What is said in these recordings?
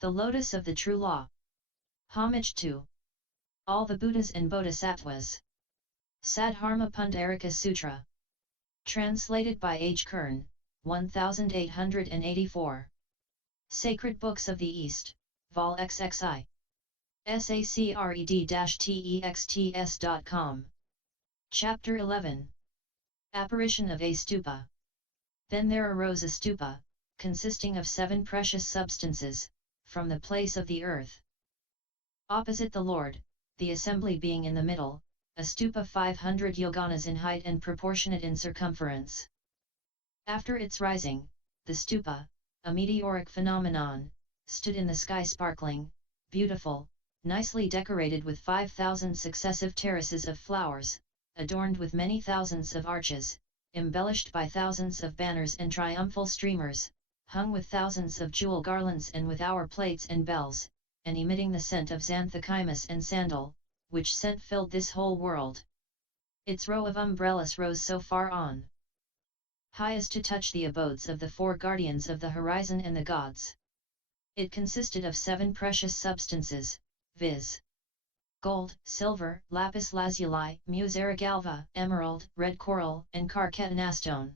The Lotus of the True Law. Homage to all the Buddhas and Bodhisattvas. Sadharma Pundarika Sutra. Translated by H. Kern, 1884. Sacred Books of the East, Vol. XXI. Sacred-texts.com. Chapter 11. Apparition of a Stupa. Then there arose a stupa, consisting of 7 precious substances, from the place of the earth. Opposite the Lord, the assembly being in the middle, a stupa 500 yoganas in height and proportionate in circumference. After its rising, the stupa, a meteoric phenomenon, stood in the sky sparkling, beautiful, nicely decorated with 5,000 successive terraces of flowers, adorned with many thousands of arches, embellished by thousands of banners and triumphal streamers, hung with thousands of jewel garlands and with hour plates and bells, and emitting the scent of xanthochymus and sandal, which scent filled this whole world. Its row of umbrellas rose so far on high as to touch the abodes of the 4 guardians of the horizon and the gods. It consisted of 7 precious substances, viz. Gold, silver, lapis lazuli, musaragalva, emerald, red coral, and carketanastone.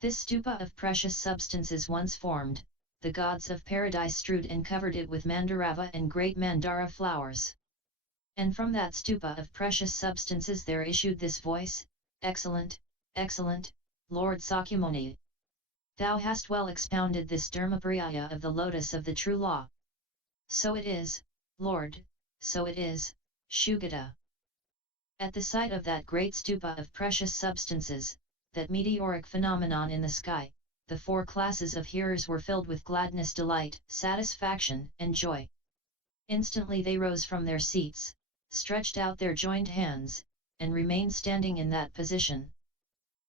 This stupa of precious substances once formed, the gods of paradise strewed and covered it with mandarava and great mandara flowers. And from that stupa of precious substances there issued this voice, Excellent, excellent, Lord Sakyamuni. Thou hast well expounded this Dharmapariyaya of the Lotus of the True Law. So it is, Lord, so it is, Shugata. At the sight of that great stupa of precious substances, that meteoric phenomenon in the sky, the 4 classes of hearers were filled with gladness, delight, satisfaction, and joy. Instantly they rose from their seats, stretched out their joined hands, and remained standing in that position.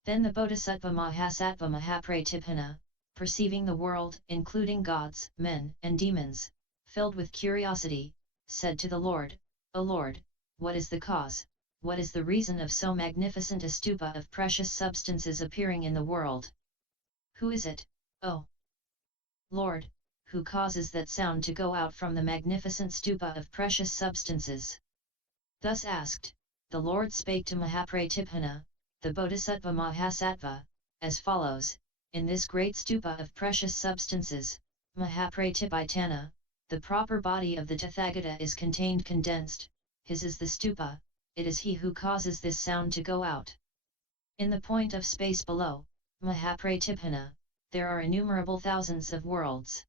Then the Bodhisattva Mahasattva Mahapratibhana, perceiving the world, including gods, men, and demons, filled with curiosity, said to the Lord, O Lord, what is the cause, what is the reason of so magnificent a stupa of precious substances appearing in the world? Who is it, O Lord, who causes that sound to go out from the magnificent stupa of precious substances? Thus asked, the Lord spake to Mahapratibhana, the Bodhisattva Mahasattva, as follows: In this great stupa of precious substances, Mahapratibhitana, the proper body of the Tathagata is contained condensed, his is the stupa, it is he who causes this sound to go out. In the point of space below, Mahapratibhana, there are innumerable thousands of worlds.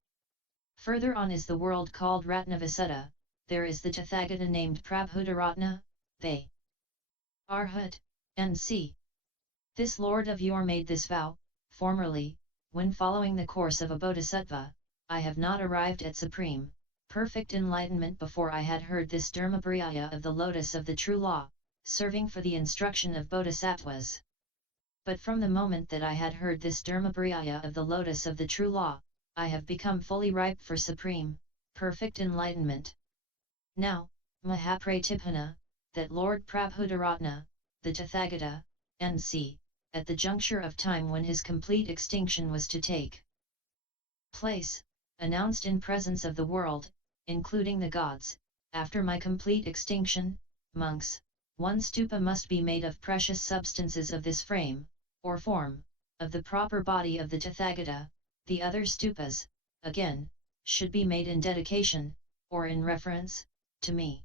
Further on is the world called Ratnavasuddha, there is the Tathagata named Prabhudaratna, they Arhat, and see. This Lord of your made this vow, formerly, when following the course of a bodhisattva, I have not arrived at supreme, perfect enlightenment before I had heard this Dharmapariyaya of the Lotus of the True Law, serving for the instruction of bodhisattvas. But from the moment that I had heard this Dharmapariyaya of the Lotus of the True Law, I have become fully ripe for supreme, perfect enlightenment. Now, Mahapratibhana, that Lord Prabhudaratna, the Tathagata, and see, at the juncture of time when his complete extinction was to take place, announced in presence of the world, including the gods, after my complete extinction, monks, 1 stupa must be made of precious substances of this frame, or form, of the proper body of the Tathagata, the other stupas, again, should be made in dedication, or in reference, to me.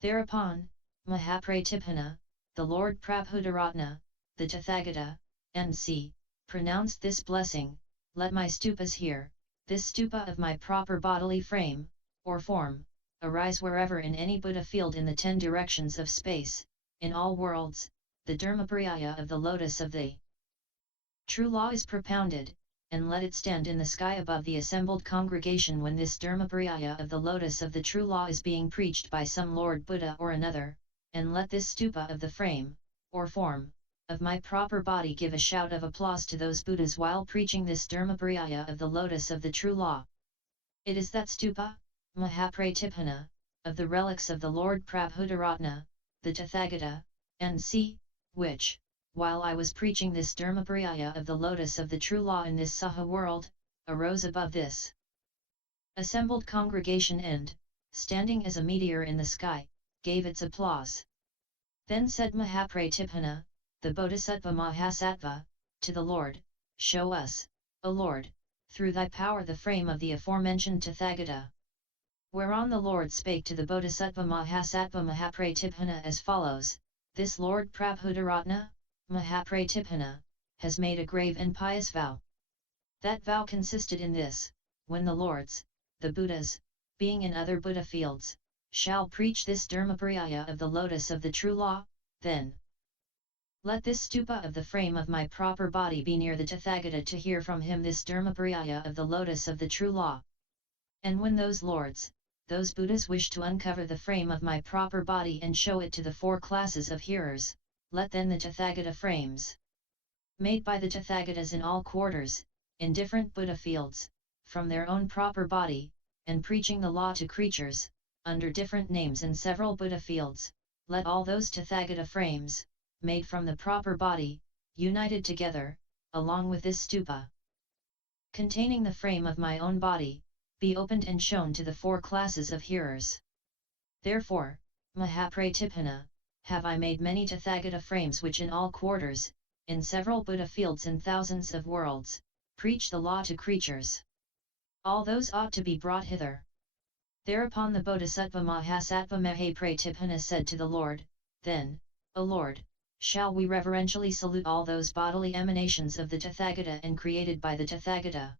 Thereupon, Mahapratibhana, the Lord Prabhudaratna, the Tathagata, and see, pronounced this blessing, let my stupas here, this stupa of my proper bodily frame, or form, arise wherever in any Buddha field in the 10 directions of space, in all worlds, the Dharmapariyaya of the Lotus of the True Law is propounded, and let it stand in the sky above the assembled congregation when this Dharmapariyaya of the Lotus of the True Law is being preached by some Lord Buddha or another, and let this stupa of the frame, or form, of my proper body give a shout of applause to those Buddhas while preaching this Dharmapariyaya of the Lotus of the True Law. It is that stupa, Mahapratibhana, of the relics of the Lord Prabhudaratna, the Tathagata, and see, which, while I was preaching this Dharmapariyaya of the Lotus of the True Law in this Saha world, arose above this Assembled congregation and, standing as a meteor in the sky, gave its applause. Then said Mahapratipana, the Bodhisattva Mahasattva, to the Lord, "Show us, O Lord, through thy power the frame of the aforementioned Tathagata." Whereon the Lord spake to the Bodhisattva Mahasattva Mahapratipana as follows: "This Lord Prabhudaratna, Mahapratipana, has made a grave and pious vow. That vow consisted in this: when the Lords, the Buddhas, being in other Buddha fields, shall preach this Dharmapariyaya of the Lotus of the True Law, then let this stupa of the frame of my proper body be near the Tathagata to hear from him this Dharmapariyaya of the Lotus of the True Law. And when those Lords, those Buddhas wish to uncover the frame of my proper body and show it to the four classes of hearers, let then the Tathagata frames, made by the Tathagatas in all quarters, in different Buddha fields, from their own proper body, and preaching the law to creatures, under different names in several Buddha fields, let all those Tathagata frames, made from the proper body, united together, along with this stupa, containing the frame of my own body, be opened and shown to the four classes of hearers. Therefore, Mahapratipana, have I made many Tathagata frames which in all quarters, in several Buddha fields and thousands of worlds, preach the law to creatures. All those ought to be brought hither." Thereupon the Bodhisattva Mahasattva Mahapratipana said to the Lord, "Then, O Lord, shall we reverentially salute all those bodily emanations of the Tathagata and created by the Tathagata."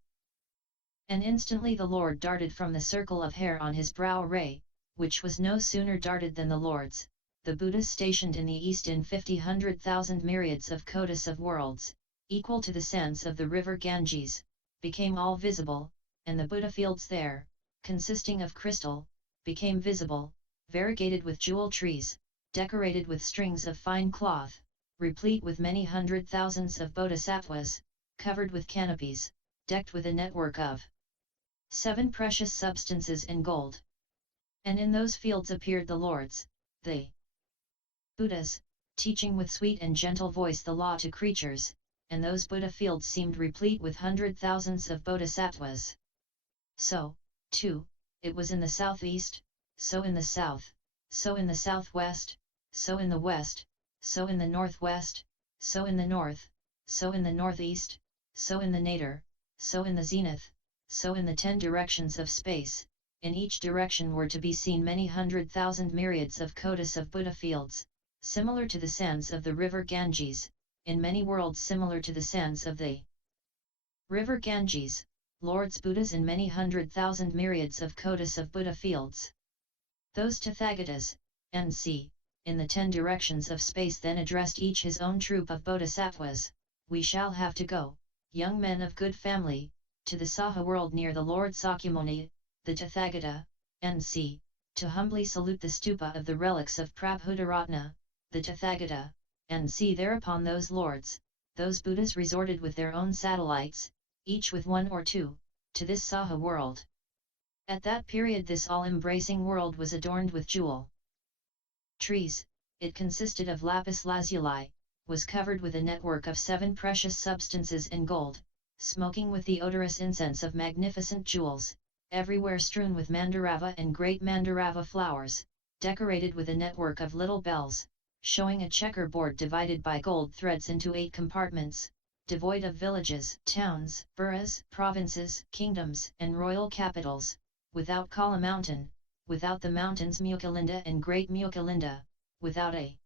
And instantly the Lord darted from the circle of hair on his brow ray, which was no sooner darted than the Lords, the Buddhas stationed in the east in 50,100,000 myriads of kotis of worlds, equal to the sands of the river Ganges, became all visible, and the Buddha fields there, consisting of crystal, became visible, variegated with jewel trees, decorated with strings of fine cloth, replete with many hundred thousands of bodhisattvas, covered with canopies, decked with a network of 7 precious substances in gold. And in those fields appeared the Lords, the Buddhas, teaching with sweet and gentle voice the law to creatures, and those Buddha fields seemed replete with hundred thousands of bodhisattvas. So, too, it was in the southeast, so in the south, so in the southwest, so in the west, so in the northwest, so in the north, so in the northeast, so in the nadir, so in the zenith, so in the 10 directions of space. In each direction were to be seen many 100,000 myriads of kotis of Buddha fields, similar to the sands of the river Ganges, in many worlds similar to the sands of the river Ganges, Lords Buddhas in many 100,000 myriads of kotis of Buddha fields. Those Tathagatas, NC, in the 10 directions of space then addressed each his own troop of bodhisattvas: "We shall have to go, young men of good family, to the Saha world near the Lord Sakyamuni, the Tathagata, NC, to humbly salute the stupa of the relics of Prabhudaratna, the Tathagata, NC." Thereupon those Lords, those Buddhas resorted with their own satellites, each with 1 or 2, to this Saha world. At that period this all-embracing world was adorned with jewel trees, it consisted of lapis lazuli, was covered with a network of 7 precious substances in gold, smoking with the odorous incense of magnificent jewels, everywhere strewn with mandarava and great mandarava flowers, decorated with a network of little bells, showing a checkerboard divided by gold threads into 8 compartments, devoid of villages, towns, boroughs, provinces, kingdoms, and royal capitals, without Kala mountain, without the mountains Mukalinda and Great Mukalinda, without a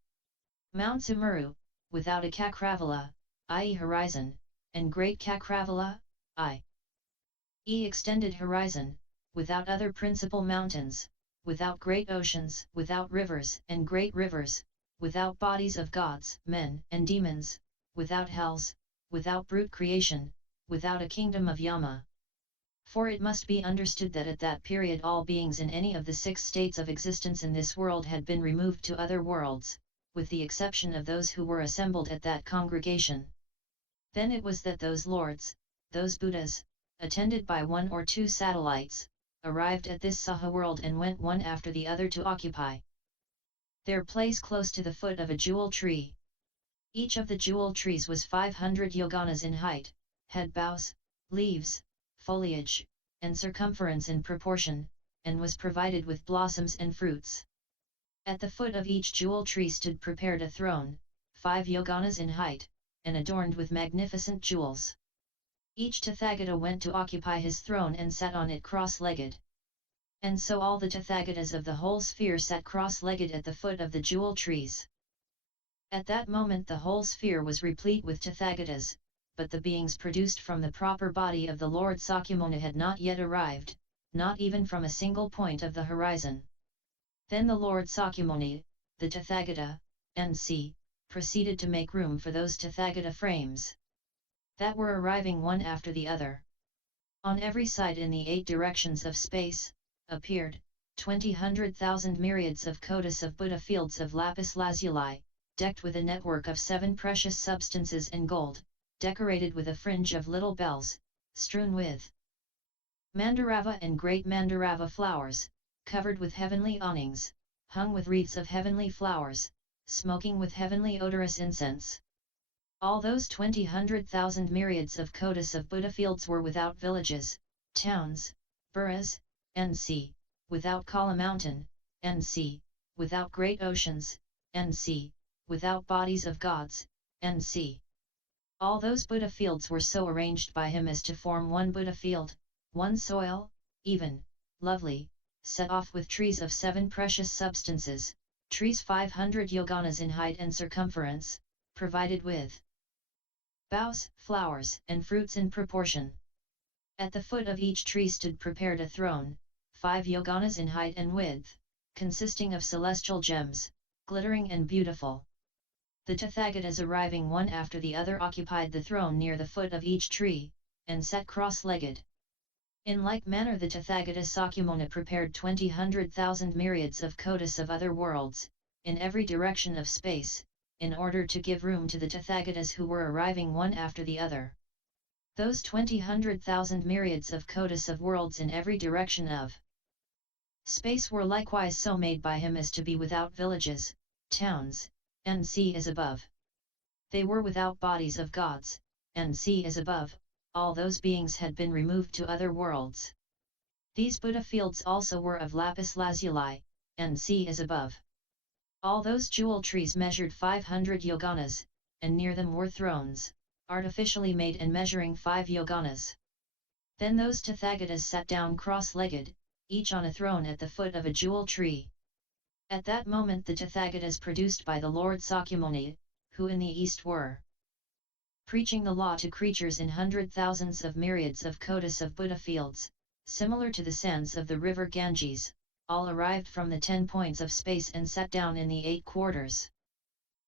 Mount Sumeru, without a Cakravala, i.e. horizon, and Great Cakravala, i.e. extended horizon, without other principal mountains, without great oceans, without rivers and great rivers, without bodies of gods, men and demons, without hells, without brute creation, without a kingdom of Yama. For it must be understood that at that period all beings in any of the 6 states of existence in this world had been removed to other worlds, with the exception of those who were assembled at that congregation. Then it was that those Lords, those Buddhas, attended by 1 or 2 satellites, arrived at this Saha world and went one after the other to occupy their place close to the foot of a jewel tree. Each of the jewel trees was 500 yoganas in height, had boughs, leaves, foliage, and circumference in proportion, and was provided with blossoms and fruits. At the foot of each jewel tree stood prepared a throne, 5 yoganas in height, and adorned with magnificent jewels. Each Tathagata went to occupy his throne and sat on it cross-legged. And so all the Tathagatas of the whole sphere sat cross-legged at the foot of the jewel trees. At that moment the whole sphere was replete with Tathagatas, but the beings produced from the proper body of the Lord Sakyamuni had not yet arrived, not even from a single point of the horizon. Then the Lord Sakyamuni, the Tathagata, and proceeded to make room for those Tathagata frames that were arriving one after the other. On every side in the 8 directions of space, appeared 20,100,000 myriads of kodas of Buddha fields of lapis lazuli, decked with a network of 7 precious substances and gold, decorated with a fringe of little bells, strewn with mandarava and great mandarava flowers, covered with heavenly awnings, hung with wreaths of heavenly flowers, smoking with heavenly odorous incense. All those 20,100,000 myriads of kodas of Buddha fields were without villages, towns, boroughs, and without Kala mountain, and without great oceans, and without bodies of gods, and all those Buddha fields were so arranged by him as to form one Buddha field, one soil, even, lovely, set off with trees of 7 precious substances, trees 500 yoganas in height and circumference, provided with boughs, flowers, and fruits in proportion. At the foot of each tree stood prepared a throne, 5 yoganas in height and width, consisting of celestial gems, glittering and beautiful. The Tathagatas arriving one after the other occupied the throne near the foot of each tree, and sat cross-legged. In like manner the Tathagata Sakyamuni prepared 20,100,000 myriads of kodas of other worlds, in every direction of space, in order to give room to the Tathagatas who were arriving one after the other. Those 20,100,000 myriads of kodas of worlds in every direction of space were likewise so made by him as to be without villages, towns, and as above. They were without bodies of gods, and as above, all those beings had been removed to other worlds. These Buddha fields also were of lapis lazuli, and as above. All those jewel trees measured 500 yoganas, and near them were thrones, artificially made and measuring 5 yoganas. Then those Tathagatas sat down cross-legged, each on a throne at the foot of a jewel tree. At that moment the Tathagatas produced by the Lord Sakyamuni, who in the east were preaching the law to creatures in 100,000s of myriads of kodas of Buddha fields, similar to the sands of the river Ganges, all arrived from the 10 points of space and sat down in the 8 quarters.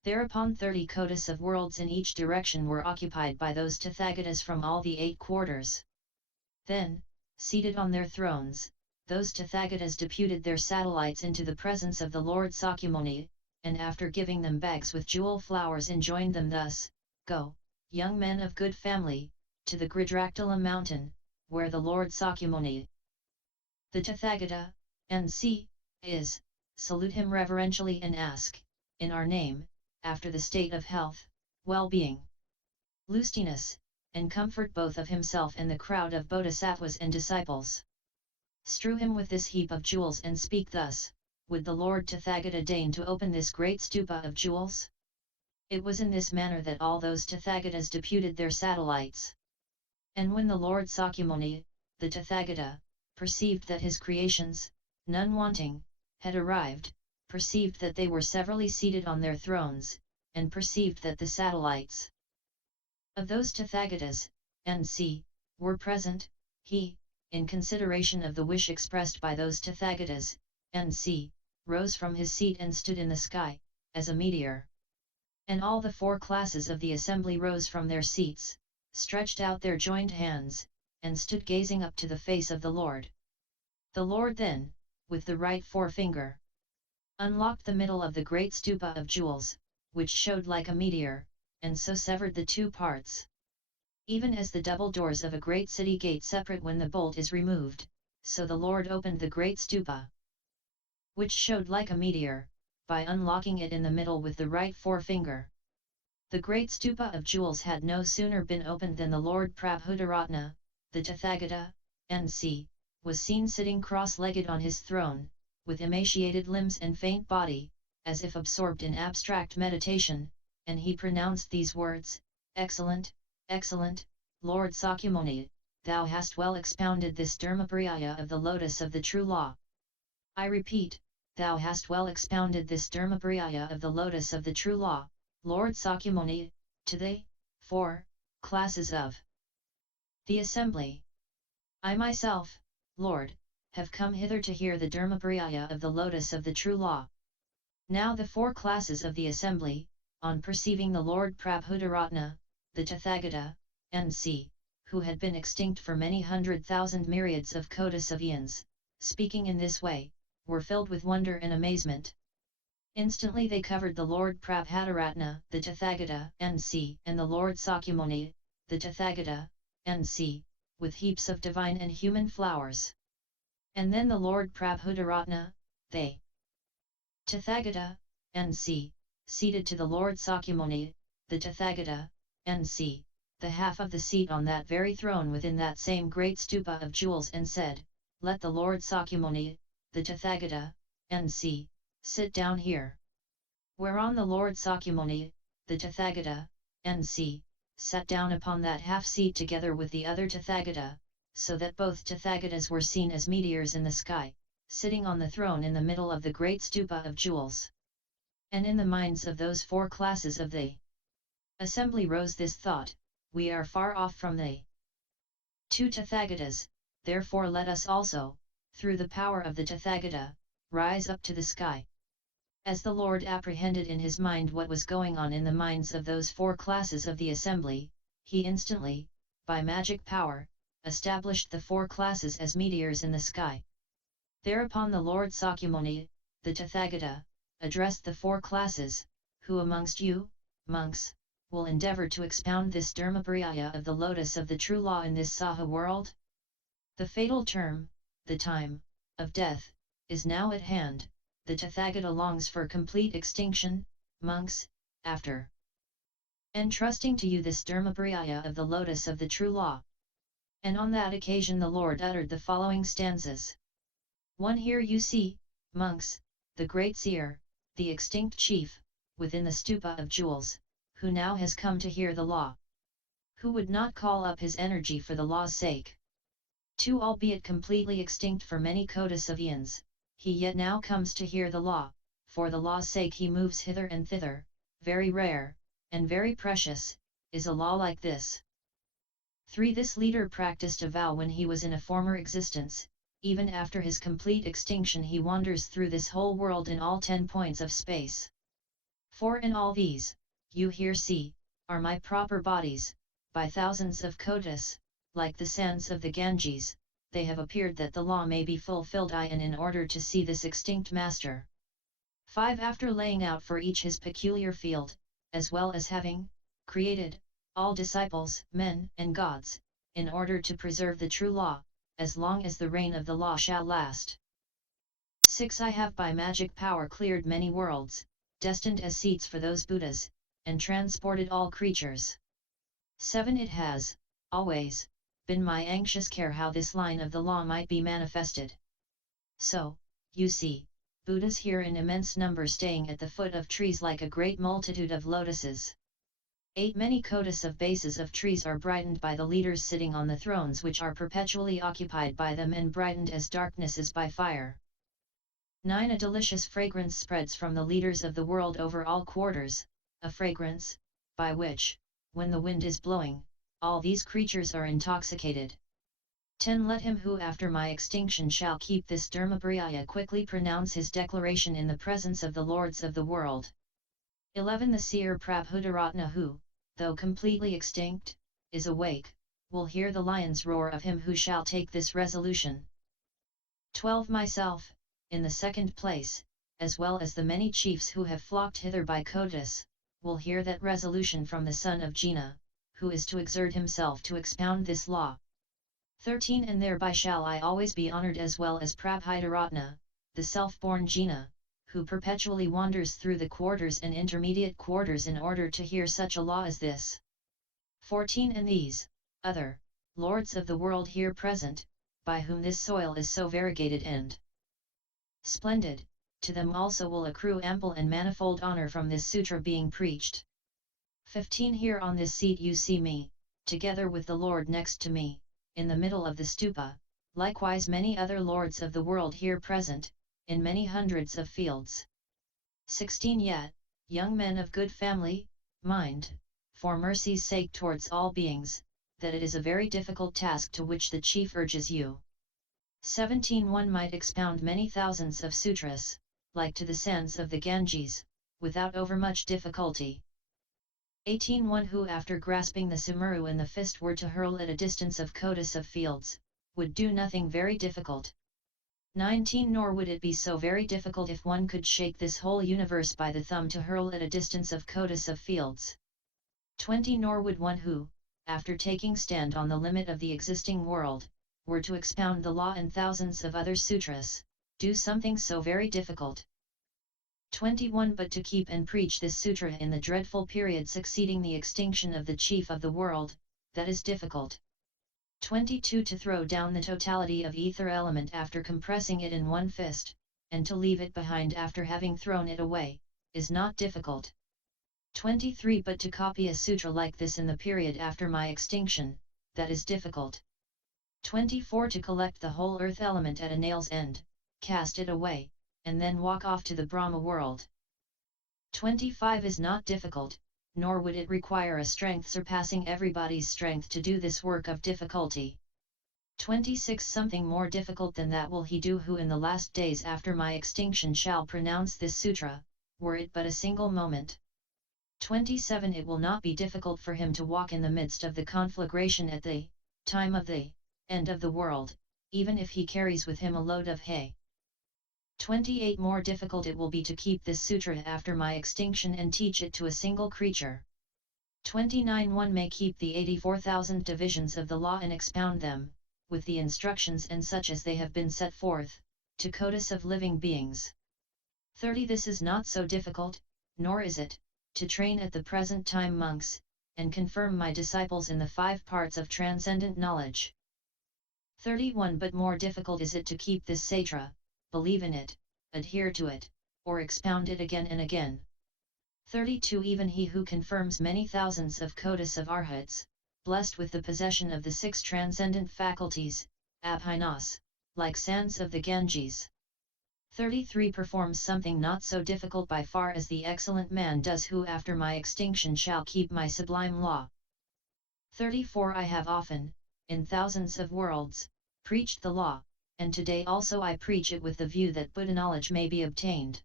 Thereupon 30 kodas of worlds in each direction were occupied by those Tathagatas from all the 8 quarters. Then, seated on their thrones, those Tathagatas deputed their satellites into the presence of the Lord Sakyamuni, and after giving them bags with jewel flowers enjoined them thus, "Go, young men of good family, to the Gridrakdala mountain, where the Lord Sakyamuni, the Tathagata, and is, salute him reverentially and ask, in our name, after the state of health, well-being, lustiness, and comfort both of himself and the crowd of bodhisattvas and disciples. Strew him with this heap of jewels and speak thus, would the Lord Tathagata deign to open this great stupa of jewels?" It was in this manner that all those Tathagatas deputed their satellites. And when the Lord Sakyamuni, the Tathagata, perceived that his creations, none wanting, had arrived, perceived that they were severally seated on their thrones, and perceived that the satellites of those Tathagatas, and were present, he, in consideration of the wish expressed by those Tathagatas, and rose from his seat and stood in the sky, as a meteor. And all the 4 classes of the assembly rose from their seats, stretched out their joined hands, and stood gazing up to the face of the Lord. The Lord then, with the right forefinger, unlocked the middle of the great stupa of jewels, which showed like a meteor, and so severed the 2 parts. Even as the double doors of a great city gate separate when the bolt is removed, so the Lord opened the great stupa, which showed like a meteor, by unlocking it in the middle with the right forefinger. The great stupa of jewels had no sooner been opened than the Lord Prabhudaratna, the Tathagata, NC, was seen sitting cross-legged on his throne, with emaciated limbs and faint body, as if absorbed in abstract meditation, and he pronounced these words, "Excellent, excellent, Lord Sakyamuni, thou hast well expounded this Dharmapariyaya of the lotus of the true law. I repeat, thou hast well expounded this Dharmapariyaya of the lotus of the true law, Lord Sakyamuni, to the 4 classes of the assembly. I myself, Lord, have come hither to hear the Dharmapariyaya of the lotus of the true law." Now the 4 classes of the assembly, on perceiving the Lord Prabhudaratna, the Tathagata, NC, who had been extinct for many 100,000 myriads of kotis of Æons, speaking in this way, were filled with wonder and amazement. Instantly they covered the Lord Prabhudaratna, the Tathagata, NC, and the Lord Sakyamuni, the Tathagata, NC, with heaps of divine and human flowers. And then the Lord Prabhudaratna, the Tathagata, NC, seated to the Lord Sakyamuni, the Tathagata, NC, the half of the seat on that very throne within that same great stupa of jewels, and said, "Let the Lord Sakyamuni, the Tathagata, NC, sit down here." Whereon the Lord Sakyamuni, the Tathagata, NC, sat down upon that half seat together with the other Tathagata, so that both Tathagatas were seen as meteors in the sky, sitting on the throne in the middle of the great stupa of jewels. And in the minds of those 4 classes of the assembly rose this thought, "We are far off from the 2 Tathagatas, therefore let us also, through the power of the Tathagata, rise up to the sky." As the Lord apprehended in his mind what was going on in the minds of those 4 classes of the assembly, he instantly, by magic power, established the 4 classes as meteors in the sky. Thereupon the Lord Sakyamuni, the Tathagata, addressed the 4 classes, "Who amongst you, monks, will endeavour to expound this Dharmapariyaya of the lotus of the true law in this Saha world? The fatal term, the time, of death, is now at hand. The Tathagata longs for complete extinction, monks, after entrusting to you this Dharmapariyaya of the lotus of the true law." And on that occasion the Lord uttered the following stanzas. 1. Here you see, monks, the great Seer, the extinct chief, within the stupa of jewels, who now has come to hear the law. Who would not call up his energy for the law's sake? 2. Albeit completely extinct for many kotis of Æons, he yet now comes to hear the law, for the law's sake he moves hither and thither. Very rare, and very precious, is a law like this. 3. This leader practiced a vow when he was in a former existence. Even after his complete extinction he wanders through this whole world in all 10 points of space. 4. And all these, you here see, are my proper bodies, by thousands of kotis, like the sands of the Ganges, they have appeared that the law may be fulfilled. And in order to see this extinct master. 5. After laying out for each his peculiar field, as well as having created all disciples, men and gods, in order to preserve the true law, as long as the reign of the law shall last. 6. I have by magic power cleared many worlds, destined as seats for those Buddhas, and transported all creatures. 7. It has, always, been my anxious care how this line of the law might be manifested. So, you see, Buddhas here in immense number staying at the foot of trees like a great multitude of lotuses. 8. Many kotis of bases of trees are brightened by the leaders sitting on the thrones which are perpetually occupied by them and brightened as darkness is by fire. 9. A delicious fragrance spreads from the leaders of the world over all quarters, a fragrance, by which, when the wind is blowing, all these creatures are intoxicated. 10. Let him who after my extinction shall keep this Dharmapariyaya quickly pronounce his declaration in the presence of the lords of the world. 11. The seer Prabhudaratna who, though completely extinct, is awake, will hear the lion's roar of him who shall take this resolution. 12. Myself, in the second place, as well as the many chiefs who have flocked hither by kotis, will hear that resolution from the son of Jina, who is to exert himself to expound this law. 13. And thereby shall I always be honoured as well as Prabhudaratna, the self-born Jina, who perpetually wanders through the quarters and intermediate quarters in order to hear such a law as this. 14. And these, other, lords of the world here present, by whom this soil is so variegated and splendid, to them also will accrue ample and manifold honor from this sutra being preached. 15. Here on this seat you see me, together with the Lord next to me, in the middle of the stupa, likewise many other lords of the world here present, in many hundreds of fields. 16. Yet, young men of good family, mind, for mercy's sake towards all beings, that it is a very difficult task to which the chief urges you. 17. One might expound many thousands of sutras, like to the sands of the Ganges, without overmuch difficulty. 18. One who after grasping the sumuru in the fist were to hurl at a distance of kodas of fields, would do nothing very difficult. 19. Nor would it be so very difficult if one could shake this whole universe by the thumb to hurl at a distance of kodas of fields. 20. Nor would one who, after taking stand on the limit of the existing world, were to expound the law and thousands of other sutras, do something so very difficult. 21. But to keep and preach this sutra in the dreadful period succeeding the extinction of the chief of the world, that is difficult. 22. To throw down the totality of ether element after compressing it in one fist, and to leave it behind after having thrown it away, is not difficult. 23. But to copy a sutra like this in the period after my extinction, that is difficult. 24. To collect the whole earth element at a nail's end, cast it away, and then walk off to the Brahma world. 25. Is not difficult, nor would it require a strength surpassing everybody's strength to do this work of difficulty. 26. Something more difficult than that will he do who in the last days after my extinction shall pronounce this sutra, were it but a single moment. 27. It will not be difficult for him to walk in the midst of the conflagration at the time of the end of the world, even if he carries with him a load of hay. 28. More difficult it will be to keep this sutra after my extinction and teach it to a single creature. 29. One may keep the 84,000 divisions of the law and expound them, with the instructions and such as they have been set forth, to kodas of living beings. 30. This is not so difficult, nor is it, to train at the present time monks, and confirm my disciples in the 5 parts of transcendent knowledge. 31. But more difficult is it to keep this satra, believe in it, adhere to it, or expound it again and again. 32. Even he who confirms many thousands of kodas of arhats, blessed with the possession of the 6 transcendent faculties, abhinas, like sands of the Ganges. 33. Performs something not so difficult by far as the excellent man does who after my extinction shall keep my sublime law. 34. I have often, in thousands of worlds, preached the law, and today also I preach it with the view that Buddha knowledge may be obtained.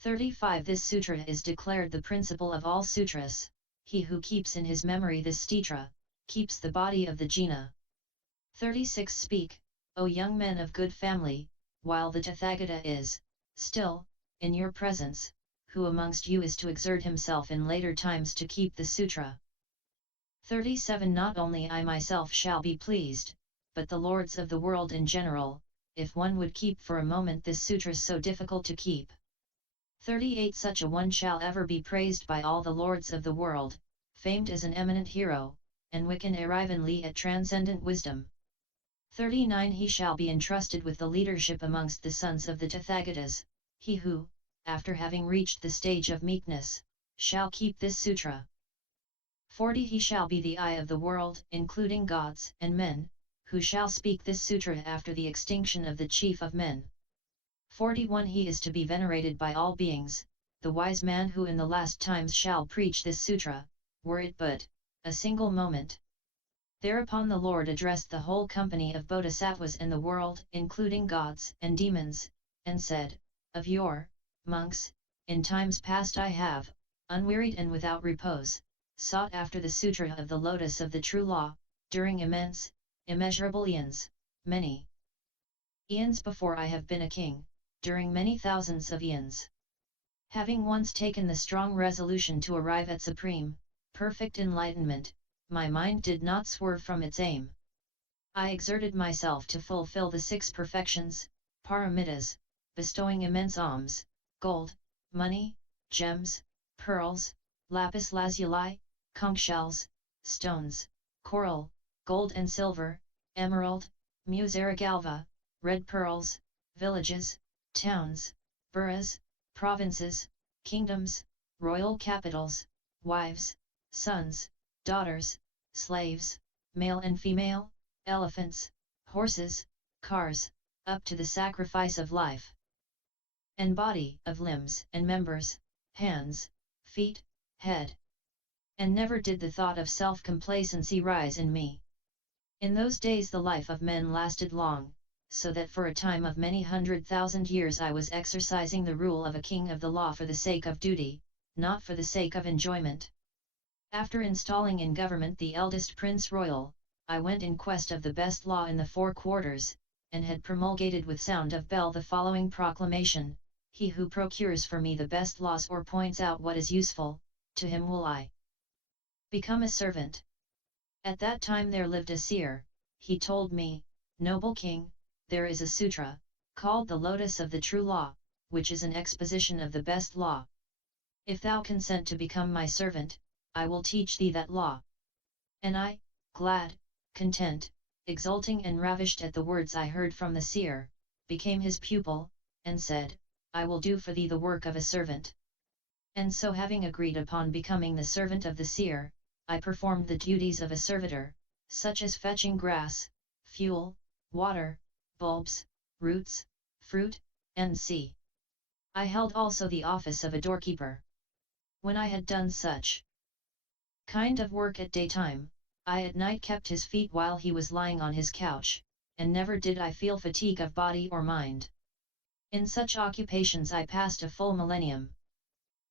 35. This sutra is declared the principle of all sutras. He who keeps in his memory this stitra, keeps the body of the jina. 36. Speak, O young men of good family, while the Tathagata is, still, in your presence, who amongst you is to exert himself in later times to keep the sutra. 37. Not only I myself shall be pleased, but the lords of the world in general, if one would keep for a moment this sutra so difficult to keep. 38. Such a one shall ever be praised by all the lords of the world, famed as an eminent hero, and wicken arrivenly at transcendent wisdom. 39. He shall be entrusted with the leadership amongst the sons of the Tathagatas, he who, after having reached the stage of meekness, shall keep this sutra. 40. He shall be the eye of the world, including gods and men, who shall speak this sutra after the extinction of the chief of men. 41. He is to be venerated by all beings, the wise man who in the last times shall preach this sutra, were it but a single moment. Thereupon the Lord addressed the whole company of bodhisattvas in the world, including gods and demons, and said, Of yore, monks, in times past I have, unwearied and without repose, sought after the sutra of the lotus of the true law, during immense, immeasurable aeons, many aeons before I have been a king, during many thousands of aeons. Having once taken the strong resolution to arrive at supreme, perfect enlightenment, my mind did not swerve from its aim. I exerted myself to fulfill the 6 perfections, Paramitas, bestowing immense alms, gold, money, gems, pearls, lapis lazuli, conch shells, stones, coral, gold and silver, emerald, Musaragalva, red pearls, villages, towns, boroughs, provinces, kingdoms, royal capitals, wives, sons, daughters, slaves, male and female, elephants, horses, cars, up to the sacrifice of life and body, of limbs and members, hands, feet, head. And never did the thought of self-complacency rise in me. In those days the life of men lasted long, so that for a time of many 100,000 years I was exercising the rule of a king of the law for the sake of duty, not for the sake of enjoyment. After installing in government the eldest Prince Royal, I went in quest of the best law in the four quarters, and had promulgated with sound of bell the following proclamation: he who procures for me the best laws or points out what is useful, to him will I become a servant. At that time there lived a seer. He told me, noble king, there is a sutra, called the Lotus of the True Law, which is an exposition of the best law. If thou consent to become my servant, I will teach thee that law. And I, glad, content, exulting and ravished at the words I heard from the seer, became his pupil, and said, I will do for thee the work of a servant. And so having agreed upon becoming the servant of the seer, I performed the duties of a servitor, such as fetching grass, fuel, water, bulbs, roots, fruit, and sea. I held also the office of a doorkeeper. When I had done such kind of work at daytime, I at night kept his feet while he was lying on his couch, and never did I feel fatigue of body or mind. In such occupations I passed a full millennium.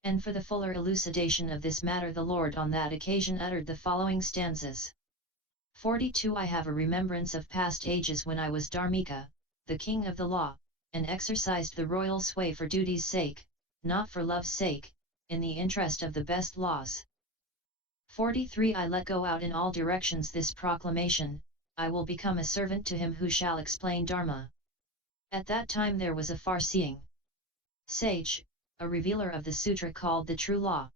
And for the fuller elucidation of this matter the Lord on that occasion uttered the following stanzas. 42 I have a remembrance of past ages when I was Dharmika, the king of the law, and exercised the royal sway for duty's sake, not for love's sake, in the interest of the best laws. 43 I let go out in all directions this proclamation, I will become a servant to him who shall explain Dharma. At that time there was a far-seeing sage, a revealer of the sutra called the True Law.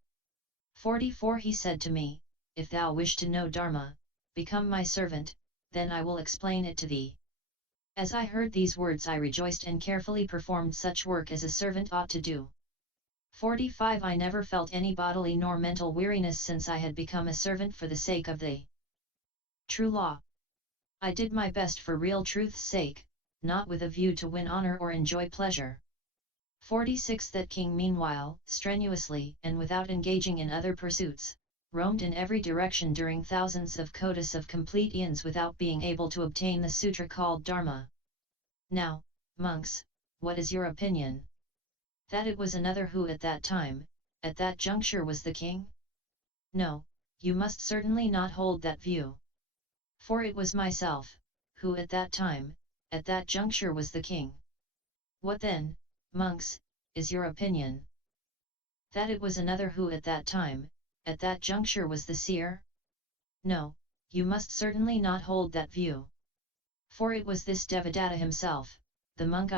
44 He said to me, if thou wish to know Dharma, become my servant, then I will explain it to thee. As I heard these words I rejoiced and carefully performed such work as a servant ought to do. 45 I never felt any bodily nor mental weariness since I had become a servant for the sake of the True Law. I did my best for real truth's sake, not with a view to win honor or enjoy pleasure. 46 That king meanwhile, strenuously and without engaging in other pursuits, roamed in every direction during thousands of kotas of complete aeons without being able to obtain the sutra called Dharma. Now, monks, what is your opinion? That it was another who at that juncture was the king? No, you must certainly not hold that view. For it was myself, who at that juncture was the king. What then, monks, is your opinion? That it was another who at that juncture was the seer? No, you must certainly not hold that view. For it was this Devadatta himself, the monk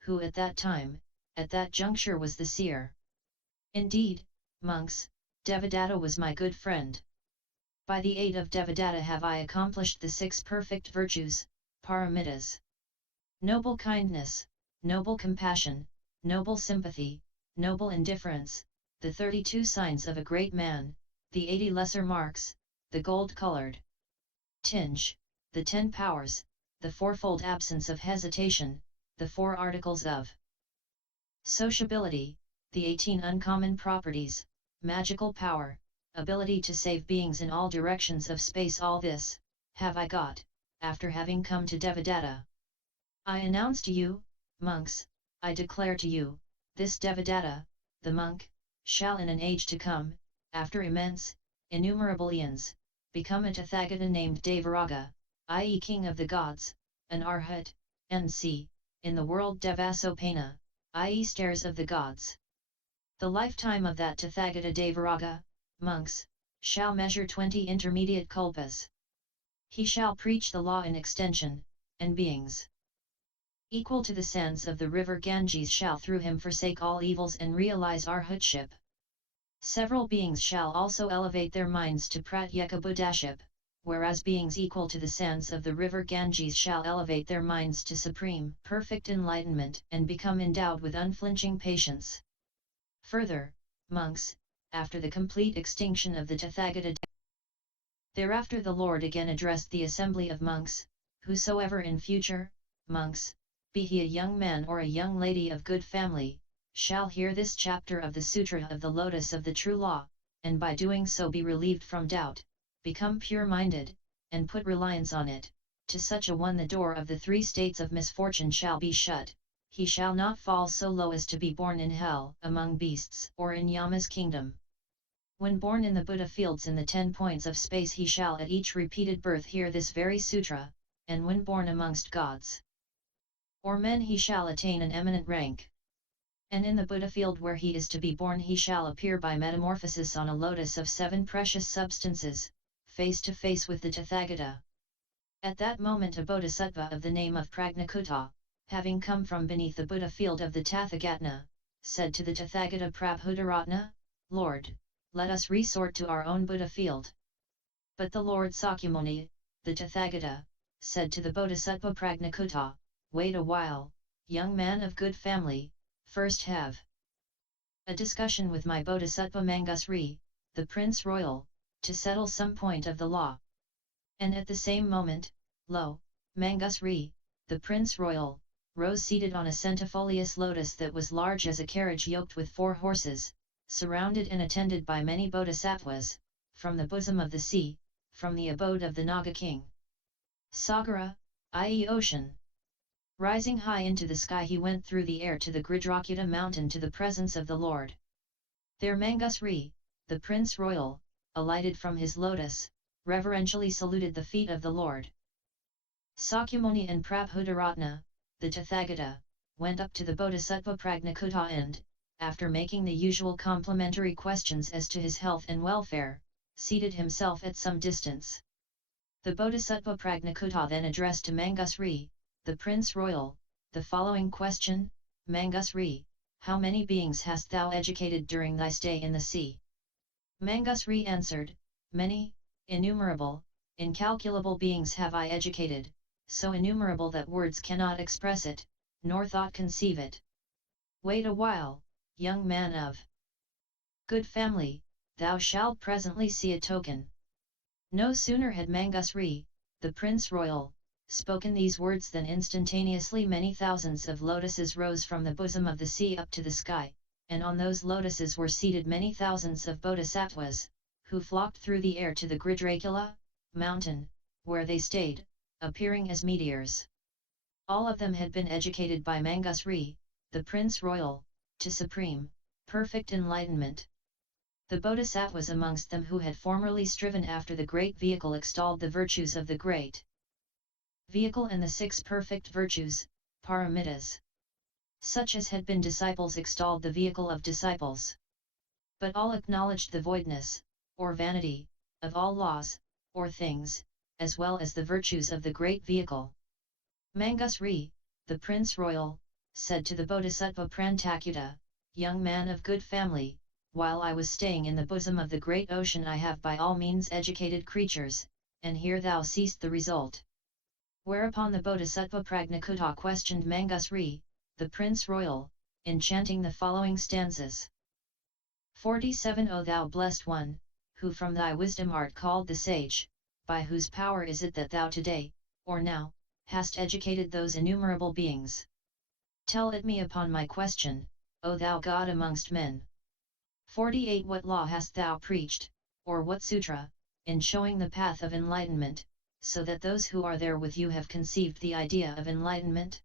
who at that juncture was the seer. Indeed, monks, Devadatta was my good friend. By the aid of Devadatta have I accomplished the 6 perfect virtues, Paramitas. Noble kindness, noble compassion, noble sympathy, noble indifference, the 32 signs of a great man, the 80 lesser marks, the gold-colored tinge, the 10 powers, the fourfold absence of hesitation, the 4 articles of sociability, the 18 uncommon properties, magical power, ability to save beings in all directions of space. All this have I got, after having come to Devadatta. I announce to you, monks, I declare to you, this Devadatta, the monk, shall in an age to come, after immense, innumerable aeons, become a Tathagata named Devaraga, i.e. king of the gods, an Arhat, NC, in the world Devasopana, i.e. stairs of the gods. The lifetime of that Tathagata Devaraga, monks, shall measure 20 intermediate kalpas. He shall preach the law in extension, and beings equal to the sands of the river Ganges shall through him forsake all evils and realize arhatship. Several beings shall also elevate their minds to pratyeka buddhaship, whereas beings equal to the sands of the river Ganges shall elevate their minds to supreme, perfect enlightenment and become endowed with unflinching patience. Further, monks, after the complete extinction of the Tathagata Thereafter the Lord again addressed the assembly of monks, whosoever in future, monks, be he a young man or a young lady of good family, shall hear this chapter of the Sutra of the Lotus of the True Law, and by doing so be relieved from doubt, become pure-minded, and put reliance on it, to such a one the door of the 3 states of misfortune shall be shut, he shall not fall so low as to be born in hell, among beasts, or in Yama's kingdom. When born in the Buddha fields in the 10 points of space he shall at each repeated birth hear this very sutra, and when born amongst gods or men he shall attain an eminent rank. And in the Buddha field where he is to be born he shall appear by metamorphosis on a lotus of 7 precious substances, face to face with the Tathagata. At that moment a bodhisattva of the name of Prajnakuta, having come from beneath the Buddha field of the Tathagata, said to the Tathagata Prabhudaratna, Lord, let us resort to our own Buddha field. But the Lord Sakyamuni, the Tathagata, said to the Bodhisattva Prajnakuta, wait a while, young man of good family, first have a discussion with my Bodhisattva Mangasri, the Prince Royal, to settle some point of the law. And at the same moment, lo, Mangasri, the Prince Royal, rose seated on a centifolious lotus that was large as a carriage yoked with 4 horses, surrounded and attended by many bodhisattvas, from the bosom of the sea, from the abode of the Naga king. Sagara, i.e. ocean. Rising high into the sky he went through the air to the Gridrakuta mountain to the presence of the Lord. There Mangasri, the Prince Royal, alighted from his lotus, reverentially saluted the feet of the Lord. Sakyamuni and Prabhudaratna, the Tathagata, went up to the Bodhisattva Prajnakuta and, after making the usual complimentary questions as to his health and welfare, seated himself at some distance. The Bodhisattva Prajnakuta then addressed to Mangasri, the Prince Royal, the following question, Mangasri, how many beings hast thou educated during thy stay in the sea? Mangasri answered, many, innumerable, incalculable beings have I educated, so innumerable that words cannot express it, nor thought conceive it. Wait a while, young man of good family, thou shalt presently see a token. No sooner had Mangasri, the Prince Royal, spoken these words than instantaneously many thousands of lotuses rose from the bosom of the sea up to the sky, and on those lotuses were seated many thousands of bodhisattvas, who flocked through the air to the Gridrakula mountain, where they stayed, appearing as meteors. All of them had been educated by Mangasri, the Prince Royal, to supreme, perfect enlightenment. The bodhisattvas amongst them who had formerly striven after the great vehicle extolled the virtues of the great vehicle and the 6 perfect virtues, Paramitas. Such as had been disciples extolled the vehicle of disciples. But all acknowledged the voidness, or vanity, of all laws, or things, as well as the virtues of the great vehicle. Mangasri, the Prince Royal, said to the Bodhisattva Prantakuta, young man of good family, while I was staying in the bosom of the great ocean I have by all means educated creatures, and here thou seest the result. Whereupon the Bodhisattva Prajnakuta questioned Mangasri, the Prince Royal, in chanting the following stanzas. 47 O thou blessed one, who from thy wisdom art called the sage, by whose power is it that thou today, or now, hast educated those innumerable beings? Tell it me upon my question, O thou God amongst men. 48 What law hast thou preached, or what sutra, in showing the path of enlightenment, so that those who are there with you have conceived the idea of enlightenment?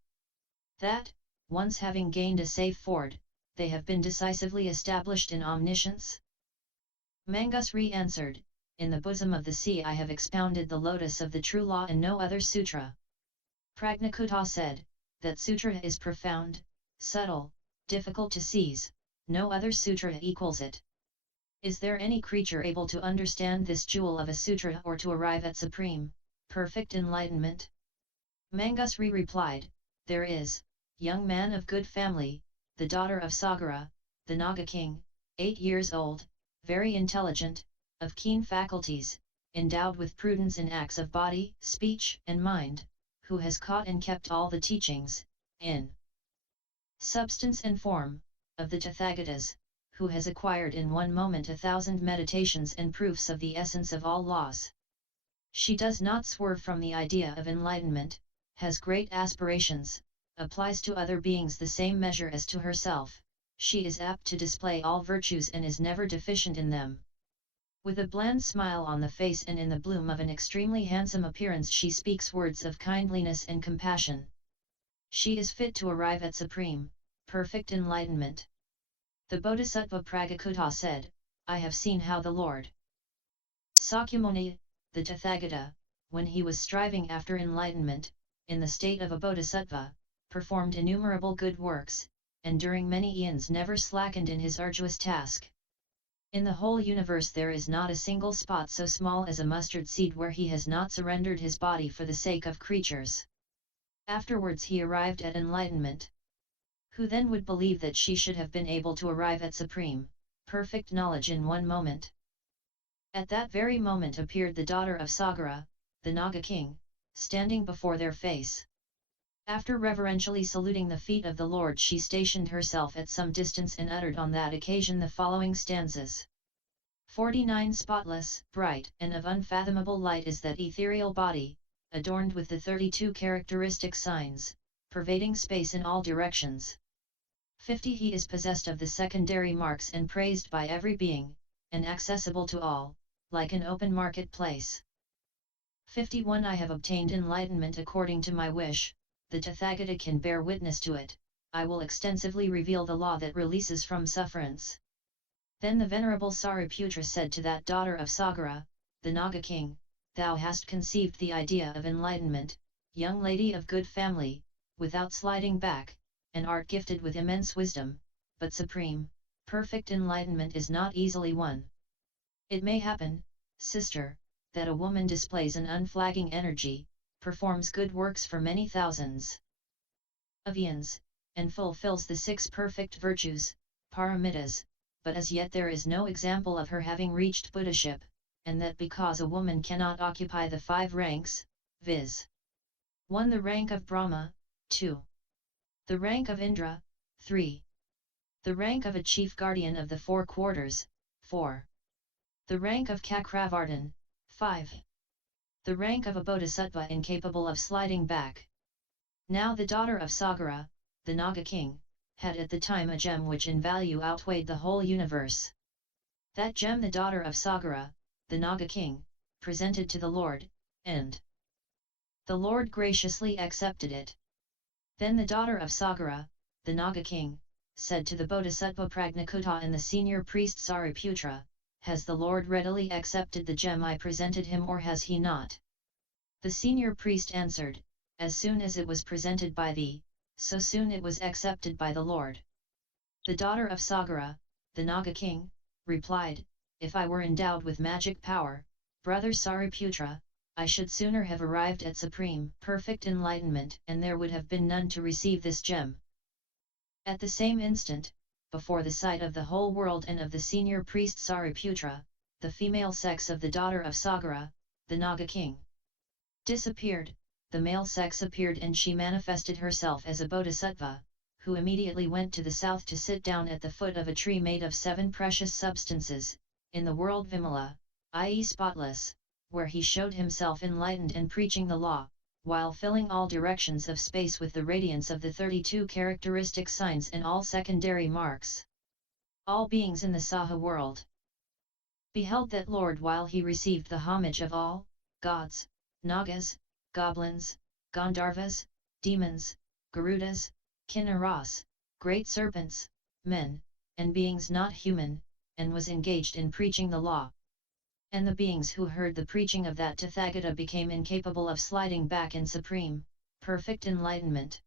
That, once having gained a safe ford, they have been decisively established in omniscience? Mangasri answered, in the bosom of the sea I have expounded the lotus of the true law and no other sutra. Prajnakuta said, that sutra is profound, subtle, difficult to seize, no other sutra equals it. Is there any creature able to understand this jewel of a sutra or to arrive at supreme, perfect enlightenment? Mangasri replied, there is, young man of good family, the daughter of Sagara, the Naga king, 8 years old, very intelligent, of keen faculties, endowed with prudence in acts of body, speech, and mind, who has caught and kept all the teachings, in substance and form, of the Tathagatas, who has acquired in one moment 1,000 meditations and proofs of the essence of all laws. She does not swerve from the idea of enlightenment, has great aspirations, applies to other beings the same measure as to herself, she is apt to display all virtues and is never deficient in them. With a bland smile on the face and in the bloom of an extremely handsome appearance she speaks words of kindliness and compassion. She is fit to arrive at supreme, perfect enlightenment. The Bodhisattva Pragakutta said, I have seen how the Lord Sakyamuni, the Tathagata, when he was striving after enlightenment, in the state of a bodhisattva, performed innumerable good works, and during many aeons never slackened in his arduous task. In the whole universe there is not a single spot so small as a mustard seed where he has not surrendered his body for the sake of creatures. Afterwards he arrived at enlightenment. Who then would believe that she should have been able to arrive at supreme, perfect knowledge in one moment? At that very moment appeared the daughter of Sagara, the Naga king, standing before their face. After reverentially saluting the feet of the Lord she stationed herself at some distance and uttered on that occasion the following stanzas. 49 Spotless, bright, and of unfathomable light is that ethereal body, adorned with the 32 characteristic signs, pervading space in all directions. 50 He is possessed of the secondary marks and praised by every being, and accessible to all, like an open marketplace. 51 I have obtained enlightenment according to my wish, the Tathagata can bear witness to it, I will extensively reveal the law that releases from sufferance. Then the venerable Sariputra said to that daughter of Sagara, the Naga king, Thou hast conceived the idea of enlightenment, young lady of good family, without sliding back, and art gifted with immense wisdom, but supreme, perfect enlightenment is not easily won. It may happen, sister, that a woman displays an unflagging energy, performs good works for many thousands of aeons, and fulfills the 6 perfect virtues, Paramitas, but as yet there is no example of her having reached Buddhaship, and that because a woman cannot occupy the 5 ranks, viz. 1. The rank of Brahma, 2. The rank of Indra, 3. The rank of a chief guardian of the 4 quarters, 4. The rank of Chakravartin, 5. The rank of a bodhisattva incapable of sliding back. Now the daughter of Sagara, the Naga king, had at the time a gem which in value outweighed the whole universe. That gem the daughter of Sagara, the Naga king, presented to the Lord, and the Lord graciously accepted it. Then the daughter of Sagara, the Naga king, said to the Bodhisattva Pragnakutta and the senior priest Sariputra, Has the Lord readily accepted the gem I presented him or has he not? The senior priest answered, As soon as it was presented by thee, so soon it was accepted by the Lord. The daughter of Sagara, the Naga king, replied, If I were endowed with magic power, brother Sariputra, I should sooner have arrived at supreme, perfect enlightenment and there would have been none to receive this gem. At the same instant, before the sight of the whole world and of the senior priest Sariputra, the female sex of the daughter of Sagara, the Naga king, disappeared, the male sex appeared and she manifested herself as a bodhisattva, who immediately went to the south to sit down at the foot of a tree made of 7 precious substances, in the world Vimala, i.e. spotless, where he showed himself enlightened and preaching the law, while filling all directions of space with the radiance of the 32 characteristic signs and all secondary marks. All beings in the Saha world beheld that Lord while he received the homage of all, gods, Nagas, goblins, Gandharvas, demons, Garudas, Kinnaras, great serpents, men, and beings not human, and was engaged in preaching the law. And the beings who heard the preaching of that Tathagata became incapable of sliding back in supreme, perfect enlightenment.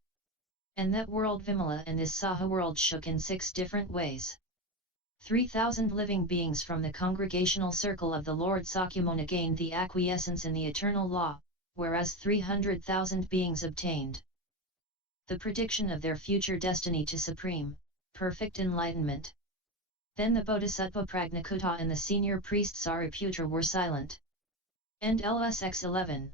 And that world Vimala and this Saha world shook in 6 different ways. 3,000 living beings from the congregational circle of the Lord Sakyamuni gained the acquiescence in the eternal law, whereas 300,000 beings obtained the prediction of their future destiny to supreme, perfect enlightenment. Then the Bodhisattva Pragnakutta and the senior priest Sariputra were silent. End LSX 11.